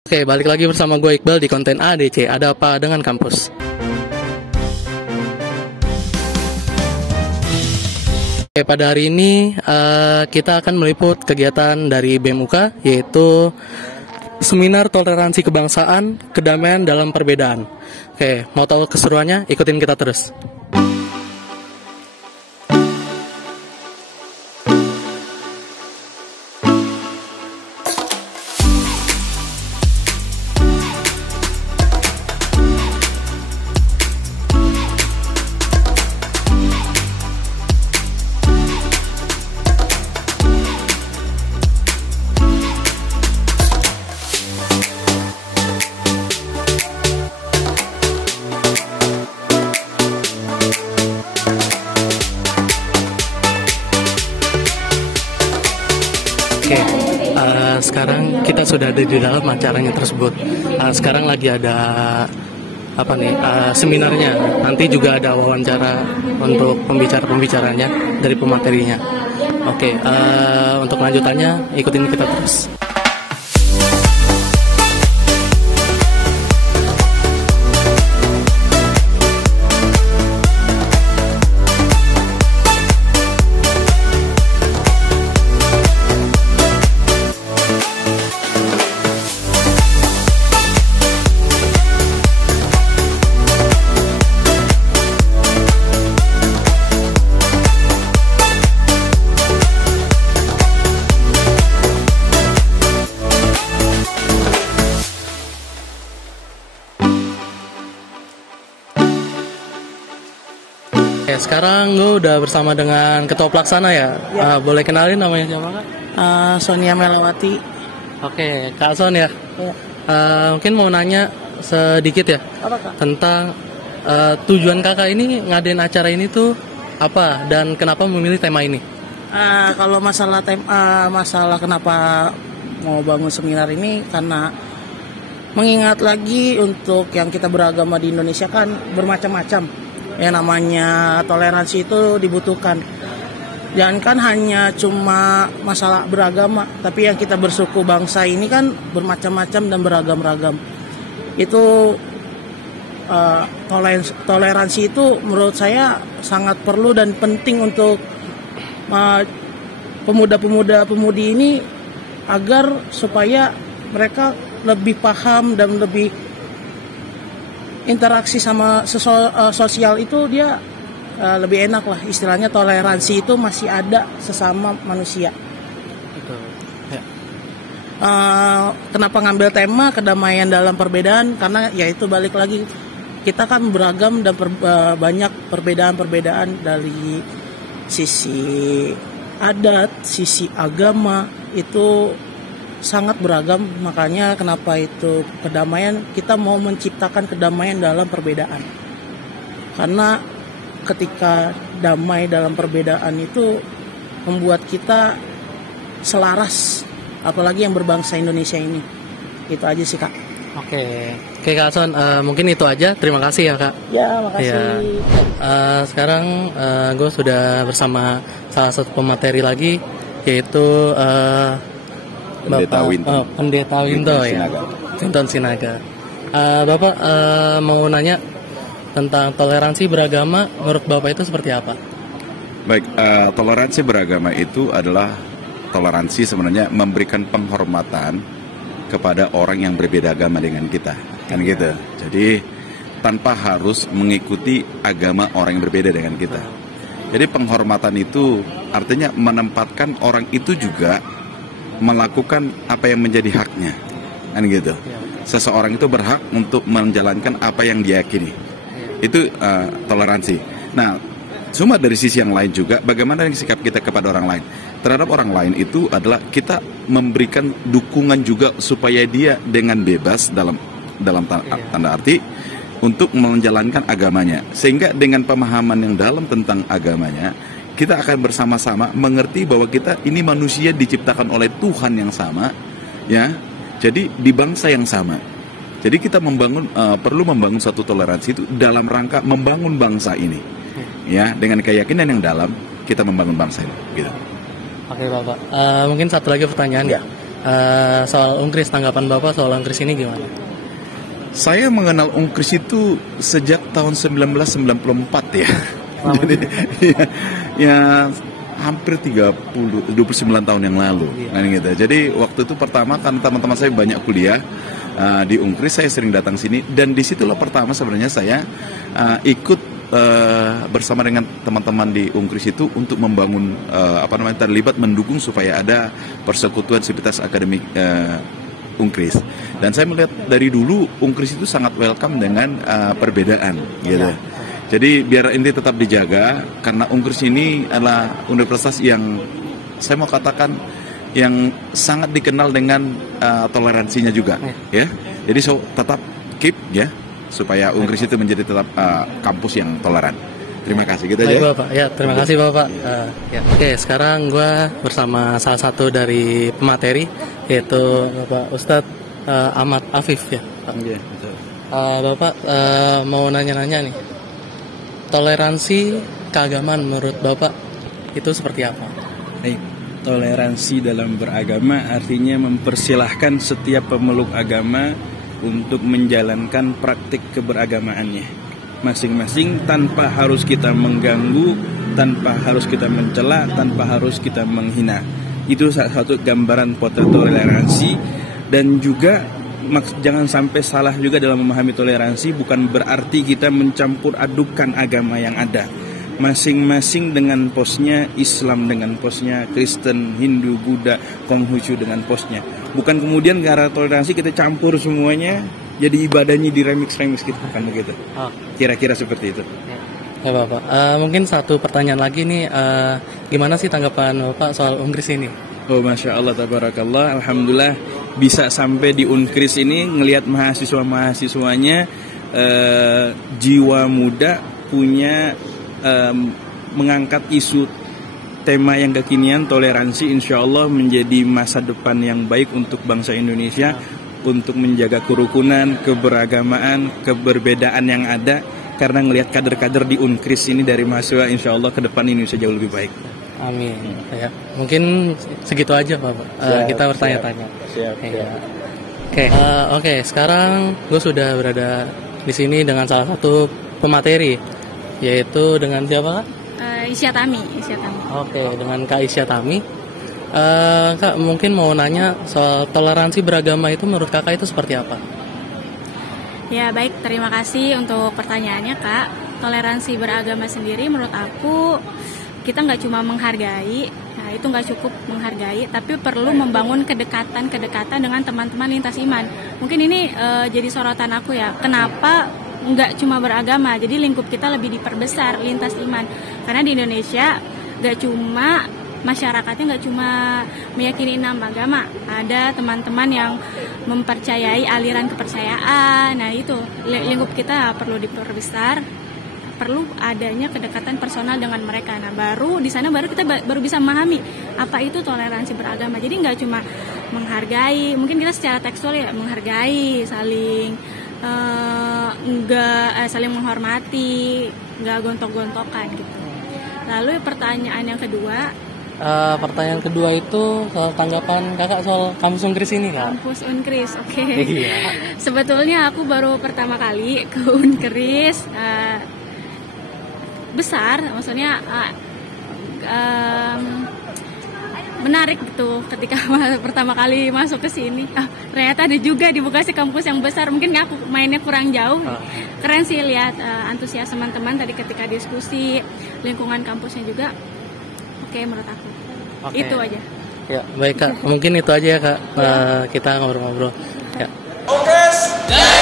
Oke, balik lagi bersama gue Iqbal di konten ADC. Ada apa dengan kampus? Oke, pada hari ini kita akan meliput kegiatan dari BEM-UK, yaitu Seminar Toleransi Kebangsaan, Kedamaian dalam Perbedaan. Oke, mau tahu keseruannya? Ikutin kita terus. Oke, sekarang kita sudah ada di dalam acaranya tersebut. Sekarang lagi ada apa nih seminarnya. Nanti juga ada wawancara untuk pembicaranya dari pematerinya. Oke, untuk lanjutannya ikutin kita terus. Oke, sekarang gue udah bersama dengan Ketua Pelaksana ya. Boleh kenalin namanya siapa Kak? Sonia Melawati. Oke, Kak Son ya. Ya. Mungkin mau nanya sedikit ya Apa Kak? tentang tujuan kakak ini ngadain acara ini tuh apa dan kenapa memilih tema ini? Kalau masalah masalah kenapa mau bangun seminar ini, karena mengingat lagi untuk yang kita beragama di Indonesia kan bermacam-macam. Yang namanya toleransi itu dibutuhkan. Jangan hanya cuma masalah beragama, tapi yang kita bersuku bangsa ini kan bermacam-macam dan beragam-ragam. Itu toleransi itu menurut saya sangat perlu dan penting untuk pemuda-pemudi ini, agar supaya mereka lebih paham dan lebih interaksi sama sosial itu dia lebih enak lah, istilahnya toleransi itu masih ada sesama manusia. Betul. Ya. Kenapa ngambil tema kedamaian dalam perbedaan? Karena ya itu balik lagi, kita kan beragam dan banyak perbedaan-perbedaan dari sisi adat, sisi agama itu sangat beragam. Makanya kenapa itu kedamaian, kita mau menciptakan kedamaian dalam perbedaan. Karena ketika damai dalam perbedaan itu membuat kita selaras, apalagi yang berbangsa Indonesia ini. Itu aja sih Kak. Oke, Kak Son, mungkin itu aja. Terima kasih ya Kak. Ya, makasih. Ya. Sekarang gue sudah bersama salah satu pemateri lagi, yaitu Pendeta Winton. Pendeta Winton ya. Winton Sinaga. Bapak mau nanya tentang toleransi beragama, menurut Bapak itu seperti apa? Baik, toleransi beragama itu adalah toleransi sebenarnya memberikan penghormatan kepada orang yang berbeda agama dengan kita, kan gitu. Jadi tanpa harus mengikuti agama orang yang berbeda dengan kita. Jadi penghormatan itu artinya menempatkan orang itu juga melakukan apa yang menjadi haknya, kan gitu. Seseorang itu berhak untuk menjalankan apa yang diyakini. Itu toleransi. Nah, cuma dari sisi yang lain juga, bagaimana sikap kita kepada orang lain terhadap orang lain itu adalah kita memberikan dukungan juga supaya dia dengan bebas dalam tanda arti untuk menjalankan agamanya, sehingga dengan pemahaman yang dalam tentang agamanya, kita akan bersama-sama mengerti bahwa kita ini manusia diciptakan oleh Tuhan yang sama, ya. Jadi di bangsa yang sama. Jadi kita perlu membangun satu toleransi itu dalam rangka membangun bangsa ini, ya. Dengan keyakinan yang dalam kita membangun bangsa ini, gitu. Oke Bapak, mungkin satu lagi pertanyaan ya. soal UNKRIS, tanggapan Bapak soal UNKRIS ini gimana? Saya mengenal UNKRIS itu sejak tahun 1994 ya. Jadi ya hampir 29 tahun yang lalu kan gitu. Jadi waktu itu pertama kan teman-teman saya banyak kuliah di UNKRIS, saya sering datang sini dan disitulah pertama sebenarnya saya ikut bersama dengan teman-teman di UNKRIS itu untuk membangun terlibat mendukung supaya ada persekutuan sivitas akademik UNKRIS. Dan saya melihat dari dulu UNKRIS itu sangat welcome dengan perbedaan gitu. Jadi biar ini tetap dijaga karena UNKRIS ini adalah universitas yang saya mau katakan yang sangat dikenal dengan toleransinya juga ya. Jadi tetap keep ya supaya UNKRIS itu menjadi tetap kampus yang toleran. Terima kasih gitu aja. Baik, Bapak. Ya, terima kasih Bapak. Ya. Oke, sekarang gue bersama salah satu dari pemateri yaitu Bapak Ustadz Ahmad Afif ya. Iya, betul. Bapak mau nanya-nanya nih. Toleransi keagamaan menurut Bapak itu seperti apa? Baik, toleransi dalam beragama artinya mempersilahkan setiap pemeluk agama untuk menjalankan praktik keberagamaannya masing-masing tanpa harus kita mengganggu, tanpa harus kita mencela, tanpa harus kita menghina. Itu salah satu gambaran potret toleransi. Dan juga jangan sampai salah juga dalam memahami toleransi, bukan berarti kita mencampur adukan agama yang ada. Masing-masing dengan posnya, Islam dengan posnya, Kristen, Hindu, Buddha, Konghucu dengan posnya. Bukan kemudian gara toleransi kita campur semuanya, jadi ibadahnya di remix-remix gitu, kan begitu. Kira-kira seperti itu. Ya Bapak, mungkin satu pertanyaan lagi nih, gimana sih tanggapan Bapak soal UNKRIS ini? Oh, Masya Allah, tabarakallah, Alhamdulillah bisa sampai di UNKRIS ini ngelihat mahasiswa-mahasiswanya jiwa muda punya mengangkat isu tema yang kekinian, toleransi, insya Allah menjadi masa depan yang baik untuk bangsa Indonesia, untuk menjaga kerukunan, keberagamaan, keberbedaan yang ada, karena ngelihat kader-kader di UNKRIS ini dari mahasiswa, insya Allah ke depan Indonesia jauh lebih baik. Amin. Ya, mungkin segitu aja Bapak. Kita bertanya-tanya. Oke, sekarang gue sudah berada di sini dengan salah satu pemateri, yaitu dengan siapa Kak? Isyatami. Oke, dengan Kak Isyatami. Kak, mungkin mau nanya soal toleransi beragama itu menurut Kakak itu seperti apa? Ya baik, terima kasih untuk pertanyaannya Kak. Toleransi beragama sendiri menurut aku, kita nggak cuma menghargai, nah itu nggak cukup menghargai, tapi perlu membangun kedekatan dengan teman-teman lintas iman. Mungkin ini jadi sorotan aku ya, kenapa nggak cuma beragama, jadi lingkup kita lebih diperbesar lintas iman. Karena di Indonesia nggak cuma masyarakatnya nggak cuma meyakini 6 agama, ada teman-teman yang mempercayai aliran kepercayaan. Nah itu lingkup kita perlu diperbesar, perlu adanya kedekatan personal dengan mereka. Nah baru di sana kita baru bisa memahami apa itu toleransi beragama. Jadi nggak cuma menghargai, mungkin kita secara tekstual ya menghargai, saling saling menghormati, nggak gontok-gontokan gitu. Lalu pertanyaan yang kedua. Pertanyaan kedua itu soal tanggapan Kakak soal kampus UNKRIS ini Kak. Kampus UNKRIS, oke. Iya. Sebetulnya aku baru pertama kali ke UNKRIS. Besar, maksudnya menarik gitu ketika pertama kali masuk ke sini. Ternyata ada juga di Bekasi kampus yang besar. Mungkin aku mainnya kurang jauh. Keren sih lihat antusias teman-teman tadi ketika diskusi, lingkungan kampusnya juga. Oke, menurut aku. Itu aja. Ya, baik Kak. Mungkin itu aja ya Kak. Kita ngobrol-ngobrol. Ya. Oke.